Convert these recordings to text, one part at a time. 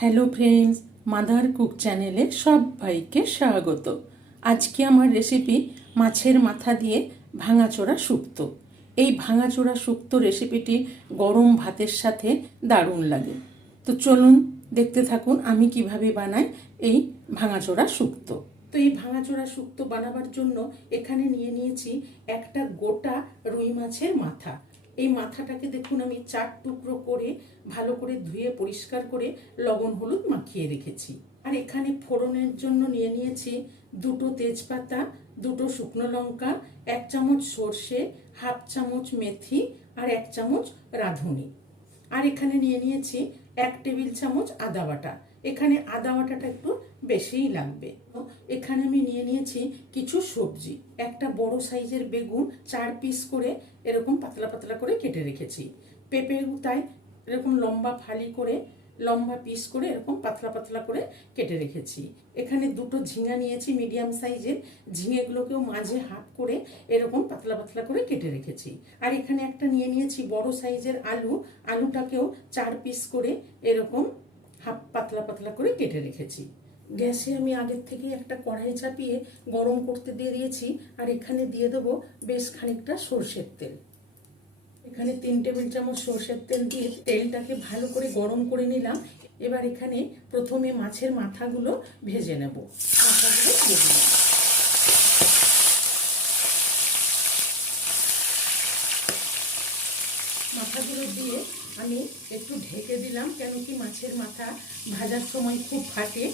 Hello friends, mother cook চ্যানেলে সবাইকে স্বাগত। আজকে আমার রেসিপি মাছের মাথা দিয়ে ভাঙাচোরা শুক্তো। এই ভাঙাচোরা শুক্তো রেসিপিটি গরম ভাতের সাথে দারুণ লাগে। তো চলুন দেখতে থাকুন আমি কিভাবে বানাই এই ভাঙাচোরা শুক্তো। তো এই ভাঙাচোরা শুক্তো বানাবার জন্য এখানে নিয়ে নিয়েছি একটা গোটা রুই মাছের মাথা। এই মাথাটাকে দেখুন আমি 4 টুকরো করে ভালো করে ধুয়ে পরিষ্কার করে লবণ হলুদ মাখিয়ে রেখেছি। আর এখানে ফোড়নের জন্য নিয়ে নিয়েছি 2টো তেজপাতা, 2টো শুকনো লঙ্কা, 1 চামচ সর্ষে, হাফ চামচ মেথি আর 1 চামচ রাঁধুনি। আর এখানে নিয়ে নিয়েছি 1 টেবিল চামচ আদা বাটা। এখানে আদা বাটাটা একটু বেশিই লাগবে। এখানে আমি নিয়ে নিয়েছি কিছু সবজি। একটা বড় সাইজের বেগুন 4 পিস করে এরকম পাতলা পাতলা করে কেটে রেখেছি। পেঁপে তাই এরকম লম্বা ফালি করে লম্বা পিস করে এরকম পাতলা পাতলা করে কেটে রেখেছি। এখানে 2টো ঝিঙা নিয়েছি মিডিয়াম সাইজের। ঝিঙেগুলোকেও মাঝে হাফ করে এরকম পাতলা পাতলা করে কেটে রেখেছি। আর এখানে একটা নিয়ে নিয়েছি বড় সাইজের আলু। আলুটাকেও 4 পিস করে এরকম হাফ পাতলা পাতলা করে কেটে রেখেছি। গ্যাসে আমি আগের থেকে একটা কড়াই চাপিয়ে গরম করতে দিয়ে দিয়েছি। আর এখানে দিয়ে দেবো বেশ খানিকটা সর্ষের তেল। এখানে 3 টেবিল চামচ সর্ষের তেল দিয়ে তেলটাকে ভালো করে গরম করে নিলাম। এবার এখানে প্রথমে মাছের মাথাগুলো ভেজে নেব। মাথাগুলো দিয়ে দিলাম। মাথাগুলো দিয়ে আমি একটু ঢেকে দিলাম, কেন কি মাছের মাথা ভাজার সময় খুব ফাটে,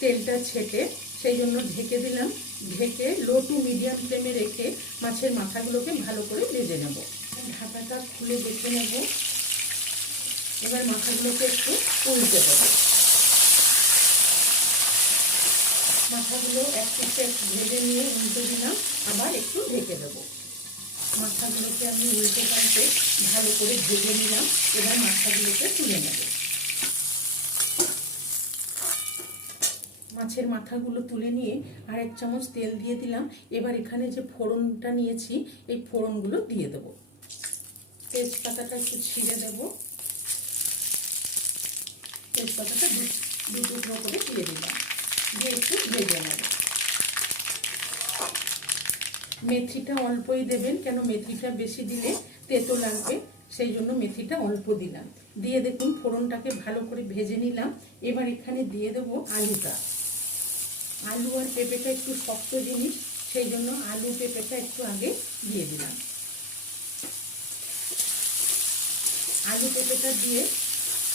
তেলটা ছেটে, সেই জন্য ঢেকে দিলাম। ঢেকে লো টু মিডিয়াম ফ্লেমে রেখে মাছের মাথাগুলোকে ভালো করে ভেজে নেব। ঢাকাটা খুলে দেখে নেব। এবার মাথাগুলোকে একটু উল্টে দেবো। মাথাগুলো এক পিঠে ভেজে নিয়ে উল্টে দিলাম, আবার একটু ঢেকে দেবো। মাথাগুলোকে আমি উল্টে পাল্টে ভালো করে ভেজে নিলাম। এবার মাথাগুলোকে তুলে নেব। মাছের মাথাগুলো তুলে নিয়ে আর 1 চামচ তেল দিয়ে দিলাম। এবার এখানে যে ফোড়নটা নিয়েছি এই ফোড়নগুলো দিয়ে দেব। তেজপাতাটা একটু ছিঁড়ে দেব। তেজপাতাটা দু টুকরো করে দিয়ে দিলাম, দিয়ে একটু ভেজে নেব। মেথিটা অল্পই দেবেন, কেন মেথিটা বেশি দিলে তেতো লাগবে, সেই জন্য মেথিটা অল্প দিলাম। দিয়ে দেখুন ফোড়নটাকে ভালো করে ভেজে নিলাম। এবার এখানে দিয়ে দেবো আলুটা। আলু আর পেঁপেটা একটু শক্ত জিনিস, সেই জন্য আলু পেঁপেটা একটু আগে দিয়ে দিলাম। আলু পেঁপেটা দিয়ে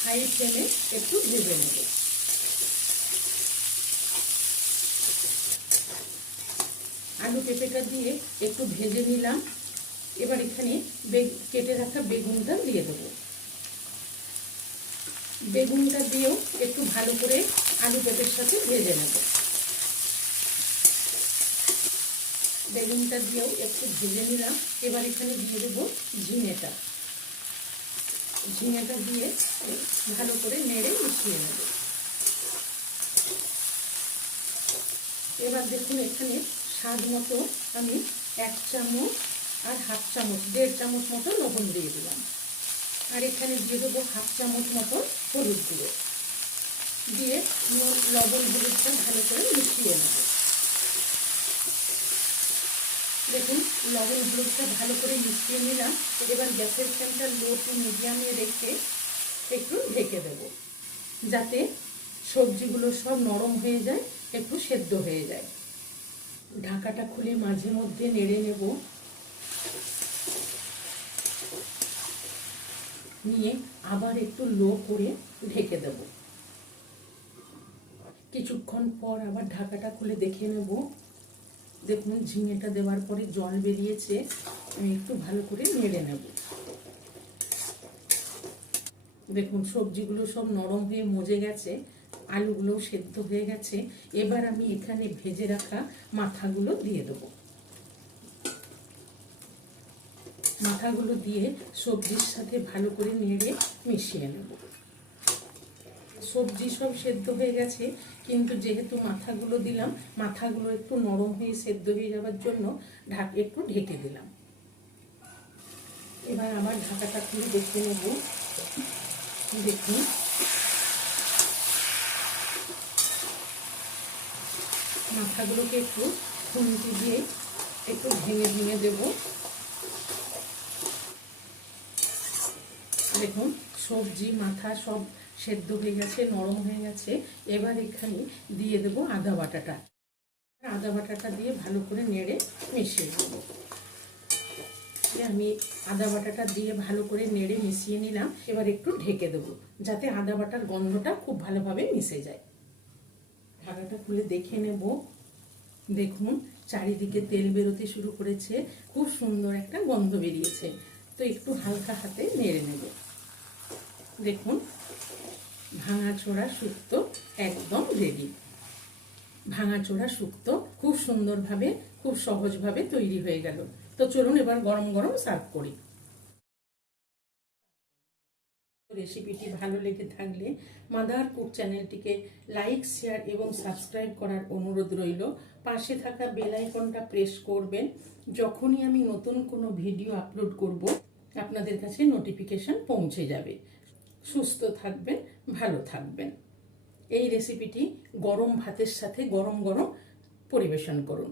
হাই ফ্লেমে একটু ভেজে নেব। আলু পেঁপেটা দিয়ে একটু ভেজে নিলাম। এবার এখানে কেটে রাখা বেগুনটা দিয়ে দেবো। বেগুনটা দিয়েও একটু ভালো করে আলু পেঁপের সাথে ভেজে নেব। বেগুনটা দিয়েও একটু ভেজে নিলাম। এবার এখানে দিয়ে দেবো ঝিঙেটা। ঝিঙেটা দিয়ে ভালো করে নেড়ে মিশিয়ে নেব। এবার দেখুন এখানে স্বাদ মতো আমি 1 চামচ আর হাফ চামচ 1.5 চামচ মতো লবণ দিয়ে দিলাম। আর এখানে দিয়ে দেবো হাফ চামচ মতো হলুদ গুঁড়ো দিয়ে লবণ হলুদটা ভালো করে মিশিয়ে নেব। দেখুন লবণ হলুদটা ভালো করে মিশিয়ে নিলাম। এবার গ্যাসের ফ্লেমটা লো টু মিডিয়ামে রেখে একটু ঢেকে দেব, যাতে সবজিগুলো সব নরম হয়ে যায়, একটু সেদ্ধ হয়ে যায়। ঢাকাটা খুলে মাঝে মধ্যে নেড়ে নেব। নিয়ে আবার একটু লো করে ঢেকে দেব। কিছুক্ষণ পর আবার ঢাকাটা খুলে দেখে নেব। দেখুন ঝিঙেটা দেওয়ার পরে জল বেরিয়েছে। আমি একটু ভালো করে নেড়ে নেব। দেখুন সবজিগুলো সব নরম হয়ে মজে গেছে, আলুগুলোও সেদ্ধ হয়ে গেছে। এবার আমি এখানে ভেজে রাখা মাথাগুলো দিয়ে দেবো। মাথাগুলো দিয়ে সবজির সাথে ভালো করে নেড়ে মিশিয়ে নেব। সবজি সব সেদ্ধ হয়ে গেছে, কিন্তু যেহেতু মাথাগুলো দিলাম, মাথাগুলো একটু নরম হয়ে সেদ্ধ হয়ে যাওয়ার জন্য একটু ঢেকে দিলাম। এবার আমার ঢাকাটা খুলে দেখে নেব। দেখুন মাথাগুলোকে একটু খুন্তি দিয়ে একটু ভেঙে ভেঙে দেব। দেখুন সবজি মাথা সব সেদ্ধ হয়ে গেছে, নরম হয়ে গেছে। এবার এখানে দিয়ে দেব আদা বাটাটা। আদা বাটাটা দিয়ে ভালো করে নেড়ে মিশিয়ে দেব। আমি আদা বাটাটা দিয়ে ভালো করে নেড়ে মিশিয়ে নিলাম। এবার একটু ঢেকে দেবো যাতে আদা বাটার গন্ধটা খুব ভালোভাবে মিশে যায়। ঢাকাটা খুলে দেখে নেব। দেখুন চারিদিকে তেল বেরোতে শুরু করেছে, খুব সুন্দর একটা গন্ধ বেরিয়েছে। তো একটু হালকা হাতে নেড়ে নেব। দেখুন ভাঙাচোরা শুক্তো একদম রেডি। ভাঙাচোরা শুক্তো খুব সুন্দরভাবে খুব সহজভাবে তৈরি হয়ে গেল। তো চলুন এবার গরম গরম সার্ভ করি। রেসিপিটি ভালো লেগে থাকলে মাদার কুক চ্যানেলটিকে লাইক, শেয়ার এবং সাবস্ক্রাইব করার অনুরোধ রইল। পাশে থাকা বেল আইকনটা প্রেস করবেন। যখনই আমি নতুন কোনো ভিডিও আপলোড করব আপনাদের কাছে নোটিফিকেশন পৌঁছে যাবে। সুস্থ থাকবেন, ভালো থাকবেন। এই রেসিপিটি গরম ভাতের সাথে গরম গরম পরিবেশন করুন।